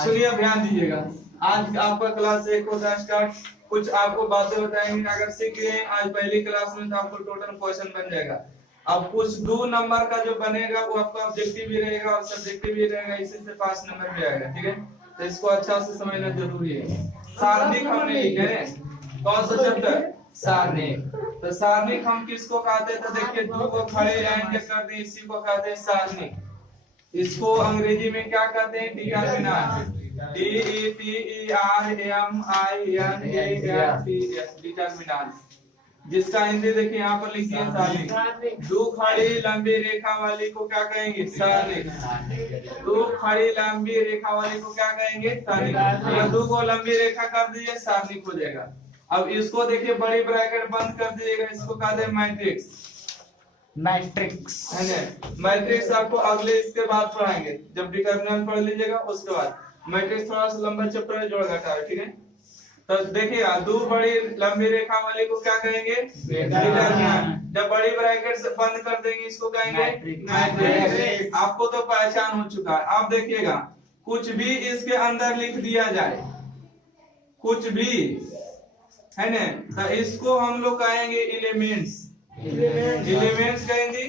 सुनिए, ध्यान दीजिएगा। आज आपका क्लास 1 होता है स्टार्ट। कुछ आपको बातें बताएंगे, अगर सीख गए आज पहली क्लास में तो आपको टोटल क्वेश्चन बन जाएगा। अब कुछ 2 नंबर का जो बनेगा वो आपका ऑब्जेक्टिव भी रहेगा और सब्जेक्टिव भी रहेगा, इसी से 5 नंबर भी आएगा। ठीक है, तो इसको अच्छा से समझना जरूरी है। सारणिक हमने लिखे हैं, कौन सा चैप्टर? सारणिक। तो सारणिक हम किसको कहते हैं? तो देखिए, 2 को खड़े लाइन कर दी, इसी को कहते हैं सारणिक। इसको अंग्रेजी में क्या कहते हैं? डिटरमिनेंट। डिटरमिनेंट, जिसका हिंदी देखिए यहाँ पर लिखिए सारणिक। 2 खड़ी लंबी रेखा वाली को क्या कहेंगे? सारणिक। 2 खड़ी लंबी रेखा वाली को क्या कहेंगे? सारणिक। 2 को लंबी रेखा कर दीजिए, सारणिक हो जाएगा। अब इसको देखिए, बड़ी ब्रैकेट बंद कर दीजिएगा, इसको कहते हैं मैट्रिक्स। मैट्रिक्स है ना? मैट्रिक्स आपको अगले इसके बाद पढ़ाएंगे, जब डिटरमिनेंट पढ़ लीजिएगा उसके बाद। मैट्रिक्स थोड़ा सा लंबा चैप्टर है, जोड़ घटा है। ठीक है, तो देखिएगा, 2 बड़ी लंबी रेखा वाली को क्या कहेंगे? डिटरमिनेंट। जब बड़ी ब्रैकेट से बंद कर देंगे इसको कहेंगे मैट्रिक्स। आपको तो पहचान हो चुका है। आप देखिएगा, कुछ भी इसके अंदर लिख दिया जाए, कुछ भी है ना, तो इसको हम लोग कहेंगे एलिमेंट्स। एलिमेंट्स कहेंगे।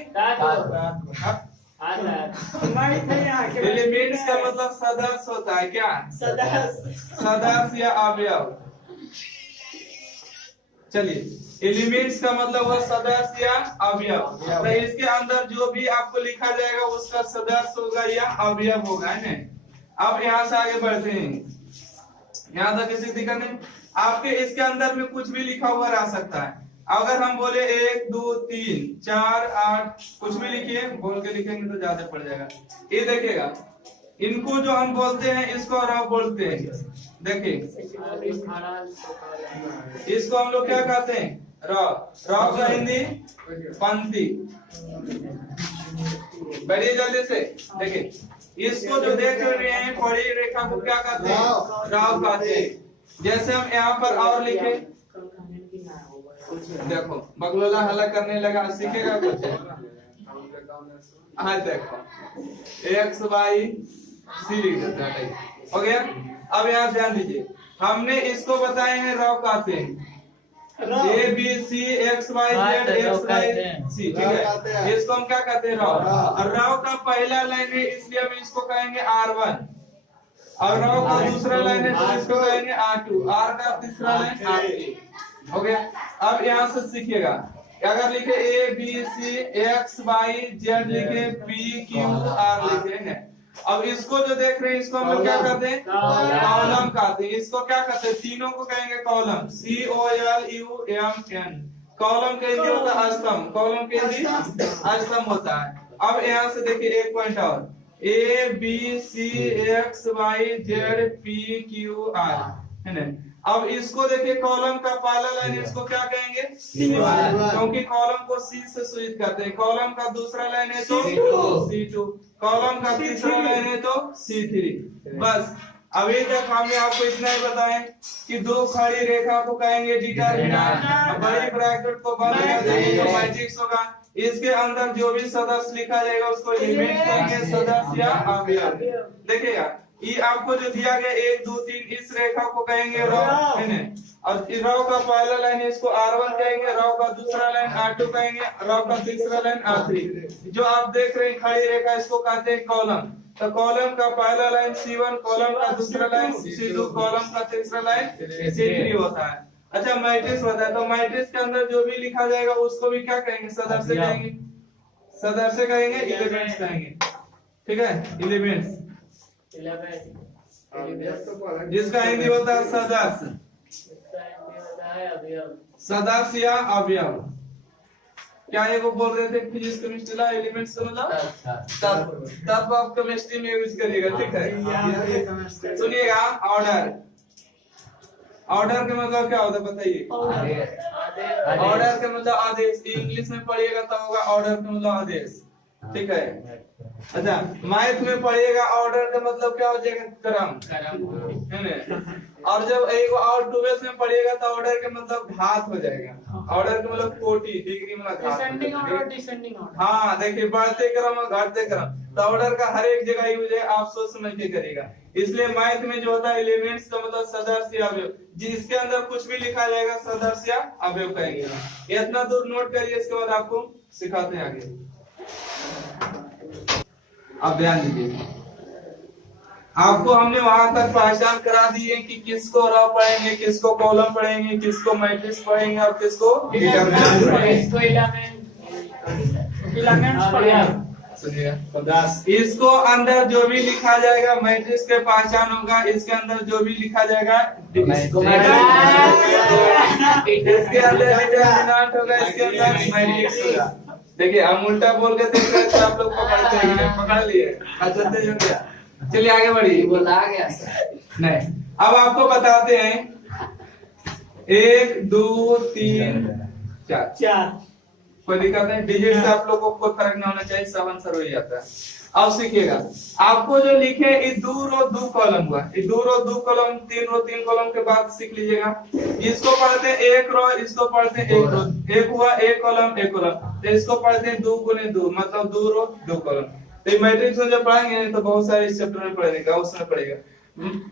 एलिमेंट्स का मतलब सदस्य होता है। क्या? सदस्य या अवयव। चलिए, एलिमेंट्स का मतलब वो सदस्य या अवयव। तो इसके अंदर जो भी आपको लिखा जाएगा उसका सदस्य होगा या अवयव होगा, है ना? अब यहाँ से आगे बढ़ते हैं, यहाँ तक किसी दिक्कत नहीं। आपके इसके अंदर में कुछ भी लिखा हुआ रह सकता है। अगर हम बोले 1 2 3 4 8 कुछ भी लिखिए, बोल के लिखेंगे तो ज्यादा पड़ जाएगा। ये देखिएगा, इनको जो हम बोलते हैं इसको रॉ बोलते हैं। देखिए, इसको हम लोग क्या कहते हैं? रॉ। रॉ का हिंदी पंक्ति। बढ़िए जल्दी से देखिए, इसको जो देख रहे हैं बड़ी रेखा को क्या कहते हैं? रॉ कहते हैं। जैसे हम यहाँ पर और लिखे, देखो बगलोला हल्ला करने लगा, सीखेगा कुछ? हाँ देखो, एक्स वाई सी लिख देता है, हो गया। अब यहाँ ध्यान दीजिए, हमने इसको बताए हैं रॉ कहते हैं। A B C X Y Z X Y C, ठीक है, इसको हम क्या कहते हैं? रॉ। और रॉ का पहला लाइन है, इसलिए हम इसको कहेंगे R1। और रॉ का दूसरा लाइन है तो इसको कहेंगे R2। R का तीसरा लाइन R3, हो गया। अब यहाँ से सीखिएगा, अगर लिखे A B C X Y Z लिखे, पी क्यू आर लिखे हैं। अब इसको जो देख रहे हैं इसको हम लोग क्या कहते हैं? कॉलम कहते हैं। इसको क्या कहते हैं? तीनों को कहेंगे कॉलम। COLUMN। कॉलम के हिंदी होता है स्तंभ। कॉलम के हिंदी स्तंभ होता है। अब यहाँ से देखिए एक पॉइंट और, A B C X Y Z P Q R, है ना? अब इसको देखिए, कॉलम का पहला लाइन इसको क्या कहेंगे? C1, क्योंकि कॉलम को C से सूचित करते हैं। कॉलम का दूसरा लाइन है तो C2, कॉलम का तीसरा लाइन है तो C3। बस अभी तक हमने आपको इतना ही बताया कि 2 खड़ी रेखा को कहेंगे डिटरमिनेंट, बड़ी ब्रैकेट को बंद कर देंगे तो मैट्रिक्स होगा। इसके अंदर जो भी सदस्य लिखा जाएगा उसको एलिमेंट कहेंगे, सदस्य या अवयव। देखिएगा, ये आपको जो दिया गया 1 2 3, इस रेखा को कहेंगे रॉ, है ना? और रॉ का पहला लाइन इसको R1 कहेंगे, रॉ का दूसरा लाइन R2 कहेंगे, रॉ का तीसरा लाइन R3। जो आप देख रहे हैं खड़ी रेखा, इसको कहते हैं कॉलम। तो कॉलम का पहला लाइन C1, कॉलम का दूसरा लाइन C2, कॉलम का तीसरा लाइन C3 होता है। अच्छा, मैट्रिक्स होता है, तो मैट्रिक्स के अंदर जो भी लिखा जाएगा उसको भी क्या कहेंगे? सदस्य कहेंगे। सदस्य कहेंगे, एलिमेंट्स कहेंगे। ठीक है, एलिमेंट्स, जिसका हिंदी होता है सदस्य। सदस्य या अवयव। क्या ये वो बोल रहे थे फिजिक्स केमिस्ट्री ला एलिमेंट्स का मतलब? तब आप केमिस्ट्री में यूज करिएगा। ठीक है, सुनिएगा, ऑर्डर। ऑर्डर का मतलब क्या होता है बताइए? ऑर्डर का मतलब आदेश। इंग्लिश में पढ़िएगा तो होगा ऑर्डर का मतलब आदेश। ठीक है, अच्छा मैथ में पढ़िएगा ऑर्डर का मतलब क्या हो जाएगा? क्रम, है ना? और जब एक और 12th में पढ़िएगा तो ऑर्डर का मतलब घात हो जाएगा। ऑर्डर का मतलब कोटि, डिग्री मतलब डिसेंडिंग ऑर्डर, डिसेंडिंग ऑर्डर। हाँ देखिए, बढ़ते क्रम और घटते क्रम, तो ऑर्डर का हर एक जगह यूज है, आप सोच समझ के करिएगा। इसलिए मैथ में जो होता है एलिमेंट्स का मतलब सदस्य या अवयव, जिसके अंदर कुछ भी लिखा जाएगा सदस्य या अवयव कहेंगे। ये इतना दूर नोट करिए, इसके बाद आपको सिखाते हैं आगे। अब ध्यान दीजिए, आपको हमने वहां तक पहचान करा दी है कि किसको रो पढ़ेंगे, किसको कॉलम पढ़ेंगे, किसको मैट्रिक्स पढ़ेंगे और किसको डिटरमिनेंट पढ़ेंगे। इसको अंदर जो भी लिखा जाएगा मैट्रिक्स के पहचान होगा, इसके अंदर जो भी लिखा जाएगा इसके अंदर डिटरमिनेंट होगा, इसके अंदर मैट्रिक्स होगा। देखिए हम उल्टा बोल के देख रहे थे, आप लोग पकड़ते हैं, पकड़ लिए, अच्छा तेज हो गया। चलिए आगे बढ़िए, बोला गया नहीं। अब आपको बताते हैं 1 2 3 4 कोई दिक्कत नहीं, डिजिट से आप लोगों को कोई फर्क नहीं होना चाहिए, सब आंसर हो जाता है। अब सीखिएगा, आपको जो लिखे ये 2 रो 2 कॉलम हुआ, ये 2 रो 2 कॉलम, 3 रो 3 कॉलम के बाद सीख लीजिएगा। इसको पढ़ते हैं 1 रो, इसको पढ़ते हैं 1 रो, 1 हुआ 1 कॉलम 1 कॉलम, तो इसको पढ़ते हैं 2 गुने 2 मतलब 2 रो 2 कॉलम। तो मैट्रिक्स में जब पढ़ेंगे तो बहुत सारे इस चैप्टर में पढ़ेगा, उसमें पढ़ेगा।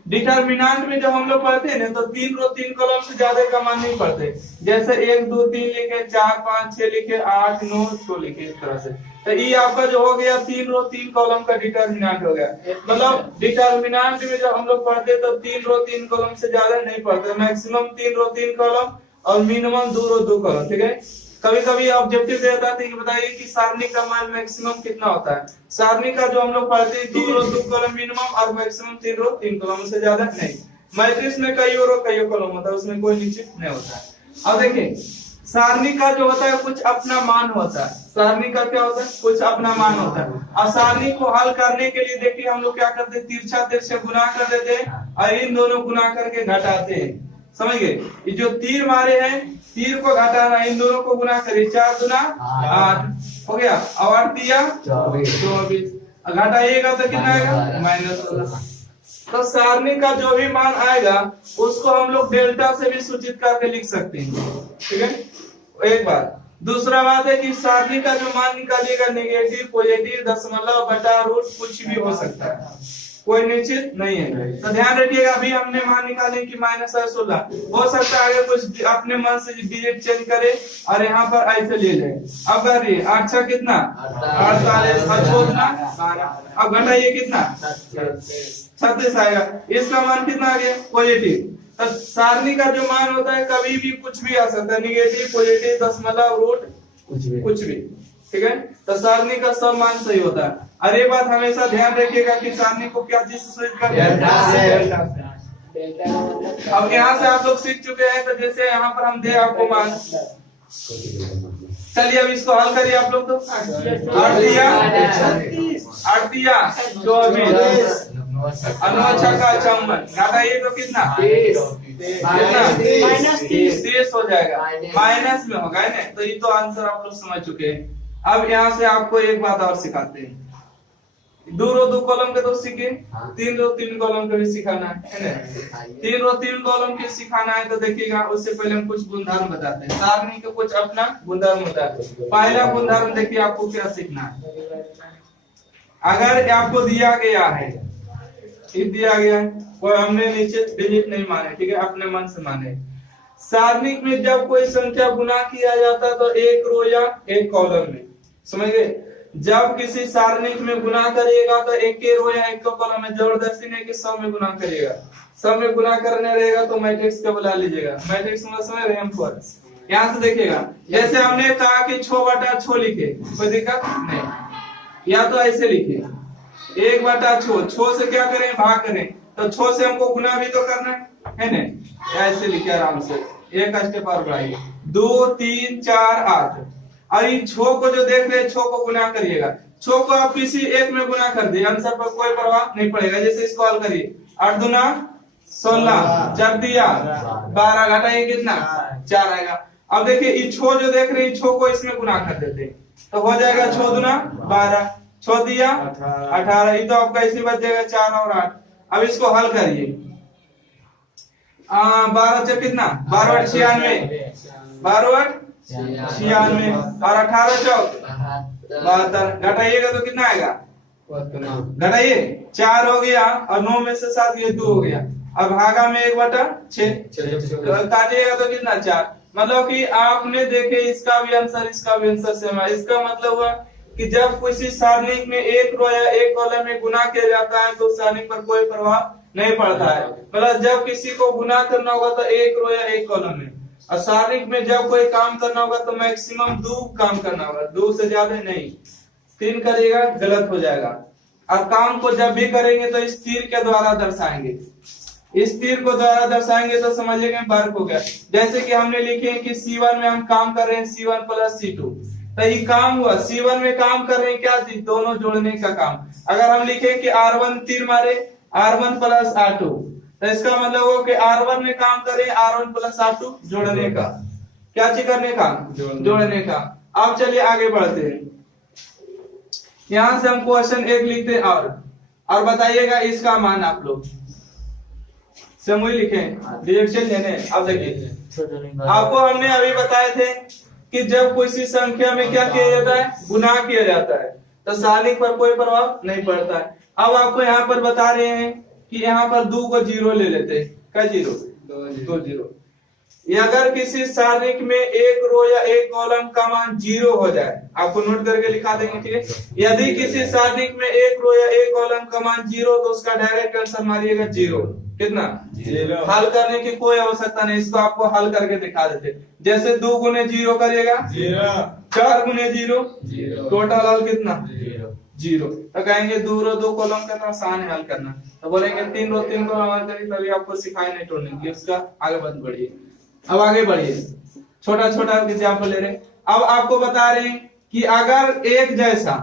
डिटरमिनेंट में जब हम लोग पढ़ते हैं ना, तो 3 रो 3 कॉलम से ज्यादा का मान नहीं पढ़ते, जैसे 1 2 3 लिखे, 4 5 6 लिखे, 8 9 6 लिखे, इस तरह से। तो ये आपका जो हो गया 3 रो 3 कॉलम का डिटरमिनेंट हो गया। मतलब डिटरमिनेंट में जब हम लोग पढ़ते तो 3 रो 3 कॉलम से ज्यादा नहीं पढ़ते, मैक्सिमम 3 रो 3 कॉलम और मिनिमम 2 रो 2 कॉलम, ठीक है। कभी कभी ऑब्जेक्टिव देता है कि बताइए कि सारणी का मान मैक्सिमम कितना होता है। सारणी का जो हम लोग पढ़ते हैं 2 रो 2 कॉलम मिनिमम और मैक्सिमम 3 रो 3 कॉलम से ज्यादा नहीं। मैट्रिक्स में कई रो कई कॉलम होता है, उसमें कोई निश्चित नहीं होता है। अब देखिए सारणी का जो होता है कुछ अपना मान होता है, सारणी का क्या होता है कुछ अपना मान होता है। और सारणी को हल करने के लिए देखिए हम लोग क्या करते हैं, तिरछा तिरछे गुना कर देते हैं और इन दोनों गुना करके घटाते हैं, समझ गए। ये जो तीर मारे हैं, तीर को घटाना, इन दोनों को गुना करिए, 4 गुना 8 हो गया, और 8 दिया 24, घटाइएगा तो कितना आएगा -16। तो सारणी का जो भी मान आएगा उसको हम लोग डेल्टा से भी सूचित करके लिख सकते हैं, ठीक है। एक बात, दूसरा बात है कि सारणी का जो मान निकालिएगा नेगेटिव पॉजिटिव दशमलव बटा रूट कुछ भी हो सकता है, कोई निश्चित नहीं है। तो ध्यान रखिएगा, अभी हमने मान निकाले कि -16, हो सकता है अगर कुछ अपने मन से डिजिट चेंज करे और यहाँ पर ऐसे ले ले। अब करिए 8 6 कितना 48 और 12 अब घटाइए कितना 36 आएगा, इसका मान कितना आ गया पॉजिटिव। तो सारणी का जो मान होता है कभी भी कुछ भी आ सकता है, निगेटिव पॉजिटिव दशमलव रूट कुछ भी, ठीक है। तो सारणी का सब मान सही होता है। अरे बात हमेशा ध्यान रखिएगा कि सारणी को क्या चीज से सूचित करते हैं, अब यहाँ से आप लोग सीख चुके हैं। तो जैसे यहाँ पर हम दे आपको मान, चलिए अब इसको हल करिए आप लोग। तो 8 दिया 24 अनुच्छा का 54 घटाइए तो कितना -30 हो जाएगा, माइनस में होगा ना। तो ये तो आंसर आप लोग समझ चुके हैं। अब यहाँ से आपको एक बात और सिखाते हैं, 2 रो 2 कॉलम के तो सीखे, 3 रो 3 कॉलम के भी सिखाना है ना। 3 रो 3 कॉलम के सिखाना है तो देखिएगा, उससे पहले हम कुछ गुणधर्म बताते हैं। सारणी का कुछ अपना गुणधर्म होता है। पहला गुणधर्म देखिए आपको क्या सीखना है। अगर आपको दिया गया है, दिया गया और हमने नीचे डिजिट नहीं माने, ठीक है, अपने मन से माने। सारणी में जब कोई संख्या गुना किया जाता है तो एक रो या एक कॉलम में, समझ गए। जब किसी सारणी में गुना करिएगा तो एक के रो या एक कॉलम में, जबरदस्ती नहीं कि सब में गुना करिएगा। सब में गुना करने रहेगा तो मैट्रिक्स का बुला लीजिएगा। मैट्रिक्स में समझ रहे हैं हम। यहाँ से देखिएगा, जैसे हमने कहा कि 6 बटा 6 लिखे, कोई दिक्कत नहीं, या तो ऐसे लिखे 1 बटा 6, 6 से क्या करें भाग करें, तो 6 से हमको गुना भी तो करना है ना। ऐसे लिखे आराम से, एक स्टेप और बढ़ाइए, 2 3 4 8। और इन 6 को जो देख रहे हैं 6 को गुना करिएगा। 6 को आप किसी एक में गुना कर दिए, आंसर पर कोई प्रभाव नहीं पड़ेगा। जैसे इसको हल करिए, 8 दूना 16, 4 दिया 12, घटाइए कितना 4 आएगा। अब देखिए ये 6 जो देख रहे हैं 6 को इसमें गुना कर देते हैं तो हो जाएगा 6 दूना 12, 6 दिया 18, ये तो आपका इसी बच जाएगा 4 और 8। अब इसको हल करिए, 12 से कितना 12 8 96, 12 8 96 और 18 चौक 72, घटाइएगा तो कितना आएगा? घटाइए, 4 हो गया और 9 में से 7 ये 2 हो गया। अब भागा में 1/6, काटिएगा तो कितना? 4। मतलब कि आपने देखे इसका भी आंसर सेम है। इसका मतलब हुआ कि जब किसी सारणी में एक रो या एक कॉलम में गुना किया जाता है तो सारणी पर कोई प्रभाव नहीं पड़ता है। मतलब जब किसी को गुना करना होगा तो एक रो या एक कॉलम में, और सारणी में जब कोई काम करना होगा तो मैक्सिमम 2 काम करना होगा, 2 से ज्यादा नहीं। 3 करिएगा गलत हो जाएगा। और काम को जब भी करेंगे तो इस तीर के द्वारा दर्शाएंगे, इस तीर को द्वारा दर्शाएंगे तो समझिएगा वर्क हो गया। जैसे कि हमने लिखे कि C1 में हम काम कर रहे हैं C1 प्लस C2, तो ये काम हुआ। C1 में काम कर रहे हैं क्या चीज? दोनों जोड़ने का काम। अगर हम लिखे कि R1 तीर मारे R1 प्लस R2, तो इसका मतलब हो कि R1 में काम कर रहे हैं R1 प्लस R2 जोड़ने का। क्या चीज करने का? जोड़ने का। अब चलिए आगे बढ़ते हैं। यहां से हम क्वेश्चन 1 लिखते हैं और बताइएगा इसका मान आप लोग समूह लिखें, डिरेक्शन लेने। अब देखिए आपको हमने अभी बताए थे कि जब किसी संख्या में क्या किया जाता है? गुना किया जाता है, तो सारणी पर कोई प्रभाव नहीं पड़ता है। अब आपको यहाँ पर बता रहे हैं कि यहाँ पर 2 को 0 ले लेते हैं। क्या 0? 2 0। अगर किसी सारणी में एक रो या एक कॉलम का मान 0 हो जाए, आपको नोट करके लिखा देंगे, ठीक है। यदि किसी सारणी में एक रो या एक कॉलम का मान 0 तो उसका डायरेक्ट आंसर मारिएगा 0। कितना? 0। हल करने की कोई आवश्यकता नहीं, इसको आपको हल करके दिखा देते। जैसे 2 गुने 0 करिएगा 0, 4 गुने 0 टोटल हल कितना? 0। तो कहेंगे 2 रो 2 कॉलम करना आसान है हल करना, तो बोलेंगे 3 रो 3 कॉलम हल करिए, तभी आपको सिखाए नहीं तोड़ने की। उसका आगे बढ़िए। अब आगे बढ़िए, छोटा छोटा एग्जाम्पल ले रहे हैं। अब आपको बता रहे हैं कि अगर एक जैसा,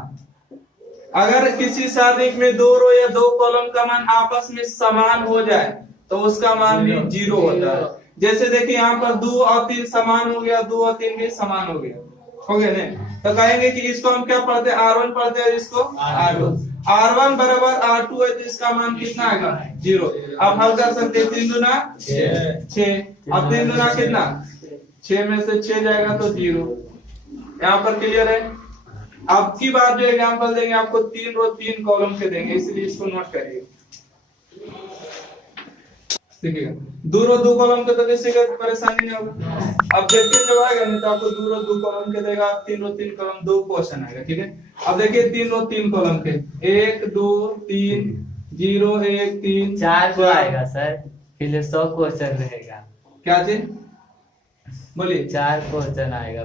अगर किसी सारणी में 2 रो या 2 कॉलम का मान आपस में समान हो जाए तो उसका मान भी 0 होता है। जैसे देखिए यहाँ पर 2 और 3 समान हो गया, 2 और 3 भी समान हो गया, हो गया नहीं? तो कहेंगे कि इसको हम क्या पढ़ते हैं? R1 पढ़ते हैं, इसको R2। R1 बराबर R2 है तो इसका मान कितना आएगा? 0। अब हल कर सकते हैं। 3 दूना 6, अब 3 दूना कितना? 6 में से 6 जाएगा तो 0। यहाँ पर क्लियर है? अब की बार जो एग्जांपल देंगे आपको 3 रो 3 कॉलम के देंगे, इसलिए इसको नोट करिए। देखिएगा 2 रो 2 कॉलम के तो किसी का परेशानी नहीं होगा। ऑब्जेक्टिव जब आएगा नहीं तो आपको 2 रो 2 कॉलम के देगा, 3 रो 3 कॉलम 2 क्वेश्चन आएगा, ठीक है। अब देखिए 3 रो 3 कॉलम के 1 2 3 0 1 3 4 को आएगा सर, फिर 100 क्वेश्चन रहेगा। क्या चीज बोलिए? 4 क्वेश्चन आएगा,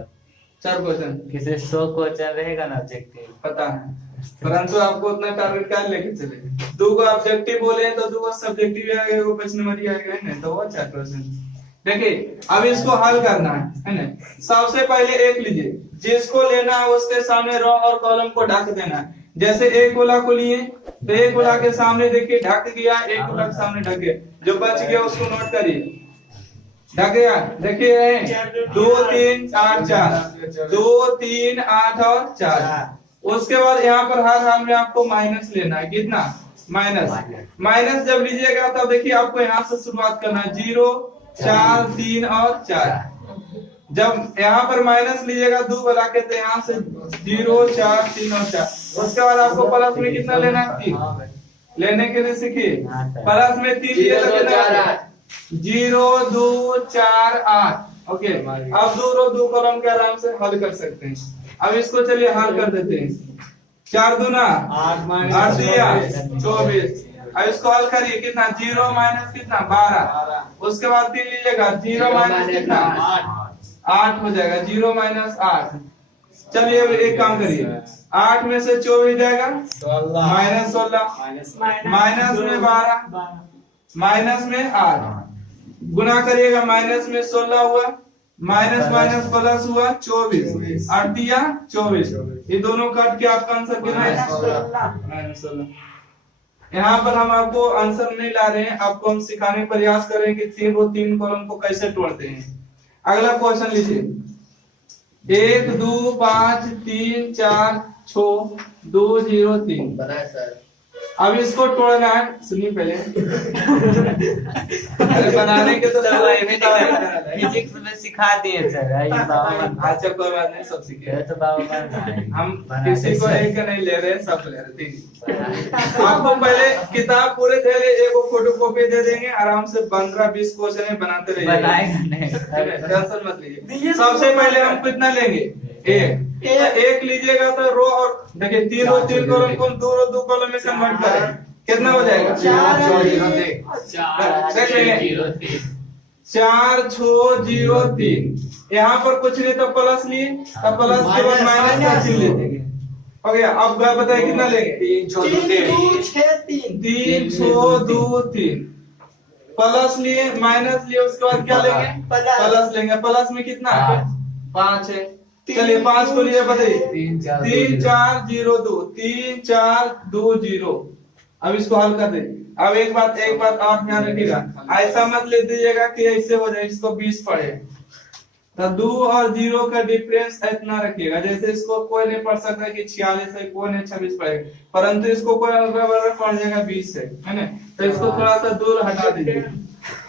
4 क्वेश्चन किसी 100 क्वेश्चन रहेगा ना ऑब्जेक्टिव। पता है, परंतु आपको उतना टारगेट क्या लेके चले? 2 को ऑब्जेक्टिव बोले तो 2 को सब्जेक्टिव आएगा, एगो प्रश्नमरी आएगा, है ना? तो वो 4 क्वेश्चन। देखिए अब इसको हल करना है ना। सबसे पहले एक लीजिए, जिसको लेना है उसके सामने रो और कॉलम को ढक देना है। जैसे एक गोला को लिए तो एक गोला के सामने देखिए ढक गया, एक गोला के सामने ढक गया, जो बच गया उसको नोट करिए। ढक गया, देखिए 2 3 4 4 2 3 8 और 4। उसके बाद यहाँ पर हर हाल में आपको माइनस लेना है। कितना? माइनस जब लीजिएगा तब देखिए आपको यहाँ से शुरुआत करना है। 0 4 3 और 4। जब यहाँ पर माइनस लीजिएगा 2 बना के तो यहाँ से 0 4 3 और 4। उसके बाद आपको प्लस में कितना लेना है? 3 लेने के लिए सीखिए। प्लस में 3 लिए तो कितना? 0 2 4 8। ओके, अब 2 रो 2 कॉलम के आराम से हल कर सकते हैं। अब इसको चलिए हल कर देते हैं। 4 दूना 8 दिया 24। अब इसको हल करिए, कितना? 0 माइनस कितना? 12। उसके बाद 3 लीजिएगा, 0 माइनस कितना? 8 हो जाएगा, 0 माइनस 8। चलिए अब एक काम करिए, 8 में से 24 जाएगा माइनस 16, माइनस में 12, माइनस में 8, गुना करिएगा, माइनस में 16 हुआ, माइनस माइनस प्लस हुआ 24, 8 दिया 24। ये दोनों काट के आपका आंसर कितना है? माइनस 16। यहाँ पर हम आपको आंसर नहीं ला रहे हैं, आपको हम सिखाने का प्रयास कर रहे हैं कि 3 रो 3 कॉलम को कैसे तोड़ते हैं। अगला क्वेश्चन लीजिए, 1 2 5 3 4 6 2 0 3। अब इसको तोड़ना है, सुनिए पहले। अरे बनाने के तो फिजिक्स में सिखा दिए सर, ये बाबा अच्छा कोई बात नहीं, सब सीखे। ये तो बाबा हम किसी को एक नहीं ले रहे, सब ले रहे, ठीक है। आपको पहले किताब पूरे दे रहे, एक फोटो कॉपी दे देंगे, आराम से 15-20 क्वेश्चन बनाते रहिए, बनाएगा नहीं टेंशन मत लीजिए। सबसे पहले हम कितना लेंगे, एक लीजिएगा तो रो, और देखिए 3 रो 3 कॉलम को 2 रो 2 कॉलम में कन्वर्ट करें, कितना हो जाएगा 4,6,0,3। यहाँ पर कुछ नहीं तो प्लस लिए, तब प्लस के बाद माइनस का चिन्ह ले देंगे। हो गया। अब बताइए कितना लेंगे, 3, 6, 2, 3 प्लस लिए, माइनस लिए, उसके बाद क्या लेंगे, प्लस लेंगे। प्लस में कितना 5 है, चलिए 5 को लिए बताइए, 3, 4, 0, 2, 3, 4, 2, 0। अब इसको हल कर दे। अब एक बात और ध्यान रखिएगा, ऐसा मत ले दीजिएगा कि ऐसे हो जाए, इसको 20 पढ़े तो 2 और 0 का डिफरेंस इतना रखिएगा। जैसे इसको कोई नहीं पढ़ सकता कि 46 है, कोई नहीं 26 पढ़ेगा, परंतु इसको कोई बराबर पढ़ जाएगा 20 है ना, तो इसको थोड़ा सा दूर हटा दीजिए।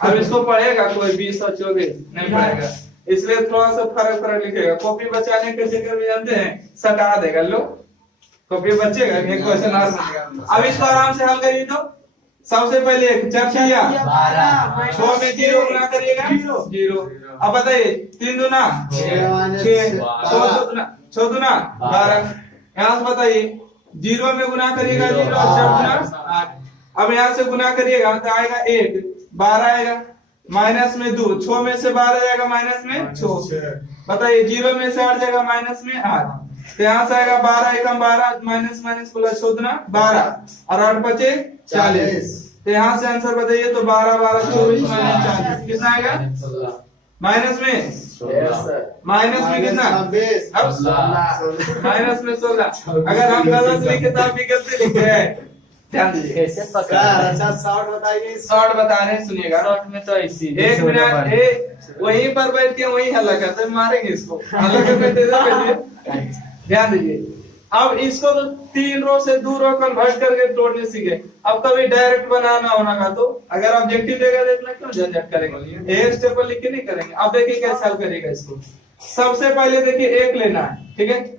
अब इसको पढ़ेगा कोई 20 और 24 नहीं पढ़ेगा, इसलिए थोड़ा सा फर्क लिखेगा। कॉपी बचाने के चक्कर में जानते हैं सटा देगा, लो कॉपी बचेगा, एक क्वेश्चन और बचेगा। अब इसको आराम से हल करिए। तो सबसे पहले 4 6 में 0 गुना करिएगा 0। अब बताइए 3 दूना 6, 6 दूना 12। यहाँ से बताइए 0 में गुना करिएगा 0, 4 दूना 8। अब यहाँ से गुना करिएगा तो आएगा 1, 12 आएगा, माइनस में 2, 6 में से 12 जाएगा, माइनस में 6। बताइए 0 में से 8 जाएगा, माइनस में 8, तो यहाँ से आएगा 12 एकम 12, माइनस माइनस प्लस 14 12 और 8 बचे 40। तो यहाँ से आंसर बताइए, तो 12 12 24 माइनस 40 कितना आएगा, माइनस में कितना, माइनस में 16। अगर हम गलत लिखे तो आप भी गलती लिखे हैं, ध्यान दीजिए। अच्छा शॉर्ट बताइए, शॉर्ट बता रहे हैं, सुनिएगा। शॉर्ट में तो ऐसी 1 मिनट वहीं पर बैठ के वहीं हल्ला करते, मारेंगे इसको, हल्ला करके ध्यान दीजिए। अब इसको तो 3 रो से 2 रो कन्वर्ट करके तोड़ने सीखे। अब कभी डायरेक्ट बनाना होना का, तो अगर ऑब्जेक्टिव देगा देखना, क्यों झंझट करेंगे, एक स्टेप पर लिख के नहीं करेंगे। अब देखिए कैसे हल करेगा इसको। सबसे पहले देखिए 1 लेना है, ठीक है,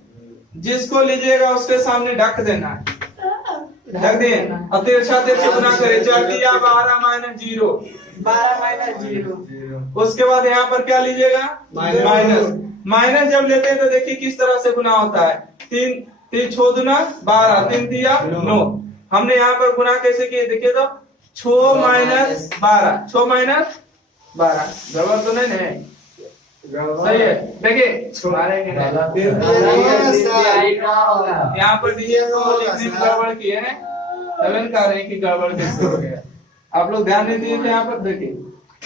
जिसको लीजिएगा उसके सामने ढक देना है, ढक दिए। अब तिरछा गुना करे, 4 दिया 12 माइनस 0, 12 माइनस 0। उसके बाद यहाँ पर क्या लीजिएगा, माइनस जब लेते हैं तो देखिए किस तरह से गुना होता है। 3 6 दूना 12, 3 दिया 9। हमने यहाँ पर गुना कैसे किए देखिए, तो 6 माइनस 12, 6 माइनस 12 गड़बड़ तो नहीं है, सही है। देखिए यहाँ पर दिए तो लिखने में गड़बड़ किए हैं, तभी कह रहे हैं कि गड़बड़ कैसे हो गया। आप लोग ध्यान नहीं दिए थे। यहाँ पर देखिए,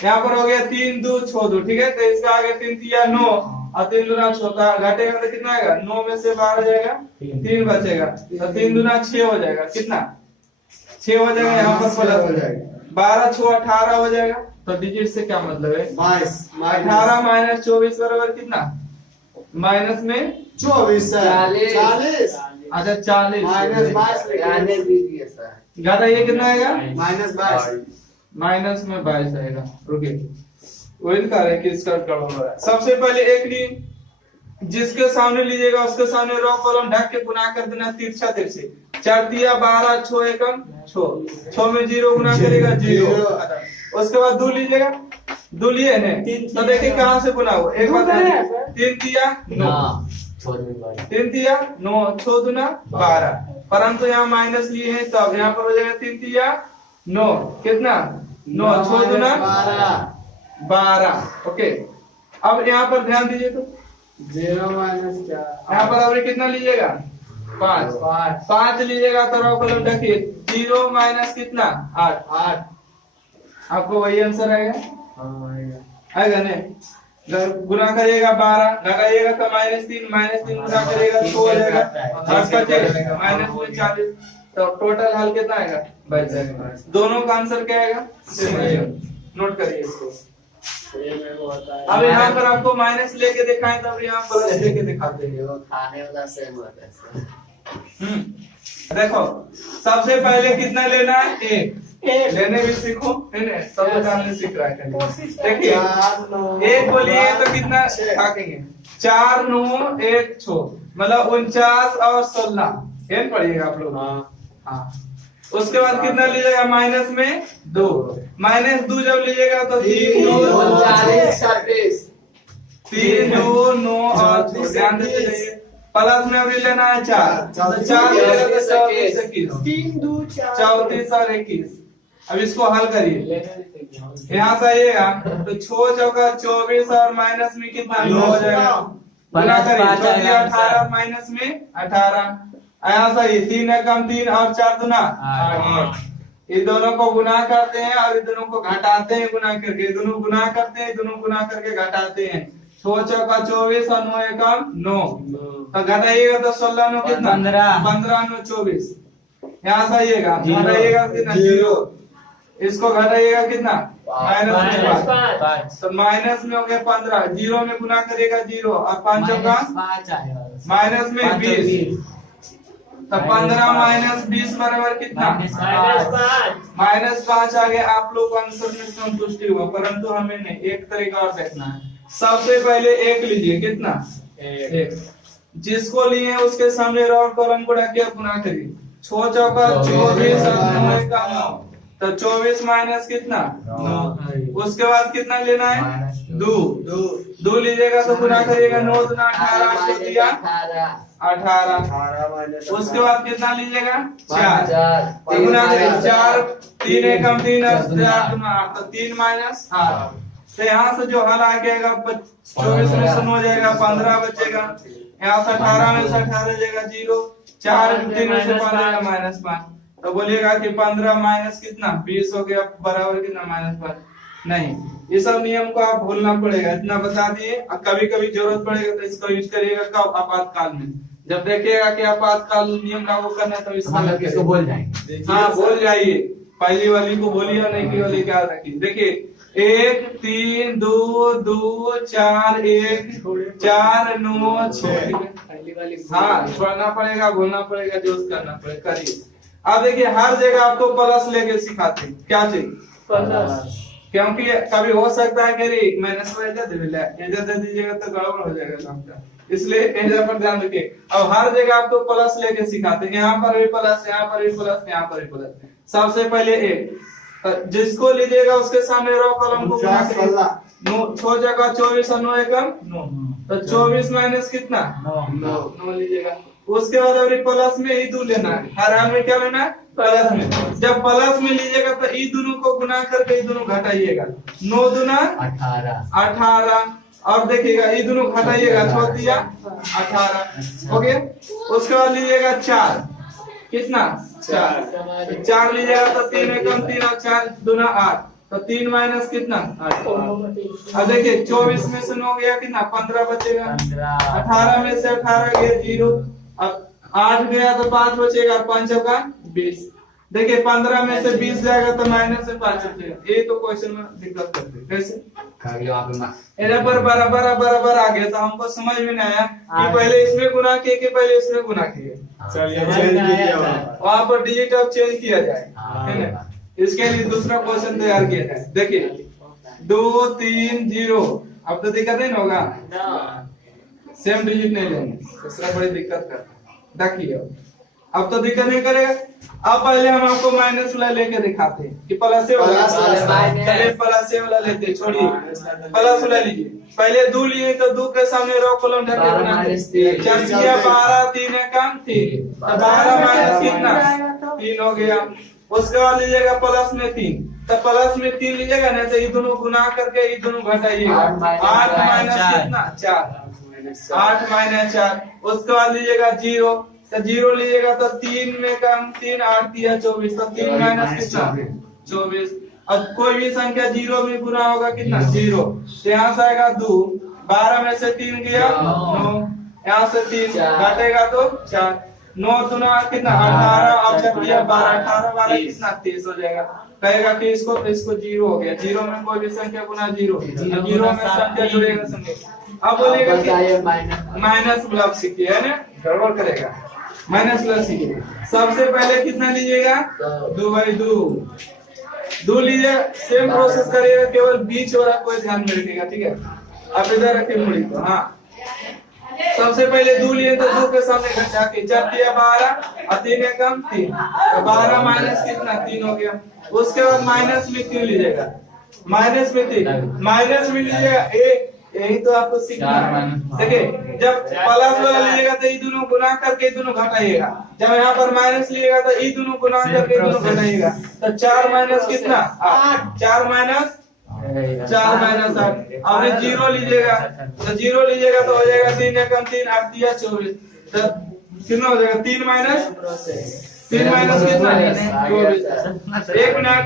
यहाँ पर हो गया 3 2 6 2, ठीक है, तो इसका आगे 3 दिया 9 और 3 दूना 6, घटेगा तो कितना आएगा, 9 में से 12 जाएगा, 3 बचेगा, तो 3 दूना 6 हो जाएगा, कितना 6 हो जाएगा, यहाँ पर प्लस हो जाएगा, 12 6 18 हो जाएगा। तो डिजिट से क्या मतलब है, 18 माइनस 24 बराबर कितना, माइनस में 24 40। अच्छा 40 माइनस 22 दीजिए सर, ज्यादा ये कितना आएगा, माइनस 22, माइनस में 22 आएगा। रुकिए वही दिखा रहे हैं कि इसका गड़बड़ हो रहा है। सबसे पहले 1 ली, जिसके सामने लीजिएगा उसके सामने रो कॉलम ढक के गुना कर देना, तिरछा तिरछे। 4 दिया 12, 6 एकम 6 में 0 गुना करेगा 0। उसके बाद 2 लीजिएगा, 2 लिए ने, तो देखिए कहाँ से गुना हुआ। एक बात 3 दिया 9, 3 दिया 9, 6 दूना 12, परंतु यहाँ माइनस लिए हैं, तो अब यहाँ पर हो जाएगा 3 दिया 9, कितना 9, 6 दूना 12। ओके, अब यहाँ पर ध्यान दीजिए, तो 0 माइनस क्या, यहाँ पर आपने कितना लीजिएगा, 5 लीजिएगा, तो रो कॉलम ढकिए, 0 माइनस कितना 8, आपको वही आंसर आएगा, आएगा नहीं। गुना करिएगा 12, घटाइएगा तो -3 गुना करिएगा 6 हो जाएगा, माइनस में 40, तो टोटल हल कितना आएगा, बच जाएगा। दोनों का आंसर क्या आएगा, नोट करिए इसको। अब यहाँ पर आपको माइनस लेके दिखाएं, तब यहाँ प्लस लेके दिखाते हैं, खाने वाला सेम होता है। देखो सबसे पहले कितना लेना है, एक लेने भी सीखो, है ना, सब जानने सीख रहा है। देखिए 1 को लिए तो कितना भागेंगे, 4 9 1 6 मतलब 49 और 16 एन पड़ेगा आप लोग। हाँ उसके बाद कितना लीजिएगा माइनस में 2, -2 जब लीजिएगा तो 3 2 3 2 9 और 2 ध्यान देते जाइए। प्लस में अभी लेना है 4 4 लेगा तो 34 और 21। अब इसको हल करिए, यहाँ से आइएगा तो 6 चौका 24 और माइनस में कितना 9 हो जाएगा, गुना करिए 18 माइनस में 18। यहाँ से 3 एकम 3 और 4 दूना 8। ये दोनों को गुना करते हैं और ये दोनों को घटाते हैं गुना करके, दोनों गुना करते हैं, दोनों गुना करके घटाते हैं। 6 चौका 24 और 9 एकम 9 तो घटाइएगा तो 16 9 कितना 15 9 24। यहाँ से आइएगा घटाइएगा कितना 0, इसको घटाइएगा कितना -5 तो माइनस में हो गया 15, 0 में गुना करिएगा 0 और 5 चौका माइनस में 20 तो 15 माइनस 20 बराबर कितना -5 आ गया। आप लोग आंसर में संतुष्टि हुआ, परंतु हमें नहीं, एक तरीका और देखना है। सबसे पहले 1 लीजिए, कितना 1, जिसको लिए उसके सामने रो और कॉलम को ढके गुना करिए। 6 चौका 24 और 9 एकम 9 तो 24 माइनस कितना 9। उसके बाद कितना लेना है 2 लीजिएगा तो गुना करिएगा 9 दूना 18 18। उसके बाद कितना लीजिएगा 4 गुना करिए 4 3 एकम 3 और 4 दूना 8 तो 3 माइनस 8। तो यहाँ से जो हल आ जाएगा 24 में से 9 हो जाएगा 15 बचेगा, यहाँ से 18 में से 18 जाएगा 0, 4 3 में से 5 -5 तो बोलिएगा कि 15 माइनस कितना 20 हो गया बराबर कितना -5। नहीं, ये सब नियम को आप भूलना पड़ेगा, इतना बता दिए। कभी कभी जरूरत पड़ेगा तो इसको यूज करिएगा कब, आपातकाल में। जब देखिएगा कि आपातकाल नियम लागू करना है तो इसको बोल जाएंगे। हाँ बोल जाइए, पहली वाली को बोलिए और नहीं की वाली क्या रखिए। देखिए 1 3 2 2 4 1 4 9 6। हाँ छोड़ना पड़ेगा, बोलना पड़ेगा, जो करना पड़ेगा करिए। अब देखिए हर जगह आपको प्लस लेके सिखाते हैं, क्या चाहिए, क्योंकि कभी हो सकता है कि माइनस दे दीजिएगा तो गड़बड़ हो जाएगा काम का, इसलिए एजा पर ध्यान रखिए। अब हर जगह आपको प्लस लेके सिखाते हैं, यहाँ पर भी प्लस, यहाँ पर भी प्लस, यहाँ पर भी प्लस। सबसे पहले 1 जिसको लीजिएगा उसके सामने रो कॉलम को गुना करिए। 6 जगह 24 और 9 एकम 9 तो 24 माइनस कितना 9 लीजिएगा। उसके बाद अभी प्लस में ई 2 लेना है, हर हाल में क्या लेना है प्लस में। जब प्लस में लीजिएगा तो ई दोनों को गुना करके ई दोनों घटाइएगा, 9 दूना 18 और देखिएगा ई दोनों घटाइएगा 6 दिया 18 हो गया। उसके बाद लीजिएगा 4 कितना 4 लीजिएगा तो 3 एकम 3 और 4 दूना 8 तो 3 माइनस कितना 8। अब देखिए 24 में से 9 गया कितना 15 बचेगा, 18 में से 18 गया 0, अब 8 गया तो 5 बचेगा, 5 का 20। देखिए 15 में से 20 जाएगा तो माइनस से 5 बचेगा। ये तो क्वेश्चन में दिक्कत करते कैसे इधर पर बराबर आ गया तो हमको समझ में नहीं आया कि पहले इसमें गुना किए कि पहले इसमें गुना किए। वहां पर डिजिट अब चेंज किया जाए, है ना। इसके लिए दूसरा क्वेश्चन तैयार किया जाए। देखिए 2 3 0 अब तो दिक्कत नहीं होगा, सेम डिजिट नहीं लेंगे, दूसरा बड़ी दिक्कत करता है। देखिए अब तो दिक्कत नहीं करेगा। अब पहले हम आपको माइनस वाला लेके दिखाते हैं कि प्लस वाला लेते, छोड़िए प्लस वाला लीजिए। पहले 2 लिए तो 2 के सामने रो कॉलम ढके बनाते 12 3 एकम 3 तो 12 माइनस कितना 3 हो गया। उसके बाद लीजिएगा प्लस में 3 तो प्लस में 3 लीजिएगा ना तो ये दोनों गुना करके ये दोनों घटाइएगा, 8 माइनस कितना 4 8 माइनस 4। उसके बाद लीजिएगा 0 तो 0 लीजिएगा तो 3 में कम 3 8 दिया 24 तो 3 माइनस कितना 24। अब कोई भी संख्या 0 में गुना होगा कितना 0 तो यहाँ से आएगा 2, 12 में से 3 गया 9, यहाँ से 3 घटेगा तो 4, 9 दूना कितना 18 और जब दिया 12 18 12 कितना 30 हो जाएगा। कहेगा कि इसको 0 हो गया, 0 में कोई भी संख्या गुना 0 में संख्या जुड़ेगा संख्या। अब बोलेगा कि माइनस ब्लॉक सीखिए, है ना, गड़बड़ करेगा। माइनस प्लस ही सबसे पहले कितना लीजिएगा 2/2 2 लीजिए। सेम प्रोसेस करिएगा, केवल बीच वाला कोई ध्यान में रखिएगा, ठीक है। आप इधर रखिए मुड़ी को, हाँ। सबसे पहले 2 लिए तो 2 के सामने घटा के 4 दिया 12 और 3 एकम 3, तो 12 माइनस कितना 3 हो गया। उसके बाद माइनस में 3 लीजिएगा, माइनस में 3 माइनस में लीजिएगा 1, यही तो आपको सीखना है। देखिए जब प्लस वाला लीजिएगा तो ये दोनों गुना करके ये दोनों घटाइएगा, जब यहाँ पर माइनस लीजिएगा तो ये दोनों गुना करके ये दोनों घटाइएगा। तो 4 माइनस कितना 8, 4 माइनस 8। आपने 0 लीजिएगा तो 0 लीजिएगा तो हो जाएगा 3 एकम 3 8 दिया 24, तो कितना हो जाएगा 3 माइनस कितना 24। 1 मिनट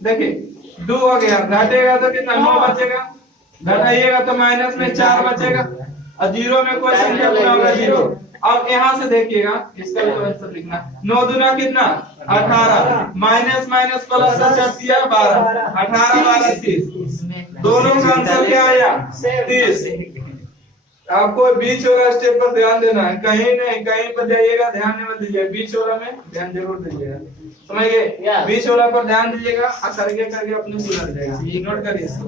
देखिए 2 हो गया, घटेगा तो कितना 9 बचेगा, घटाइएगा तो माइनस में 4 बचेगा और 0 में कोई संख्या गुना होगा 0। अब यहाँ से देखिएगा, इसका भी आंसर लिखना 9 दूना कितना 18, माइनस माइनस प्लस 4 दिया 12, 18 12 30, दोनों का आंसर क्या आया 30। आपको बीच वाला स्टेप पर ध्यान देना है, कहीं नहीं कहीं पर जाइएगा ध्यान नहीं दीजिएगा, बीच वाला में ध्यान जरूर दीजिएगा, समझ गए। बीच वाला पर ध्यान दीजिएगा और करके अपने सुधर जाएगा, इग्नोर करिए इसको।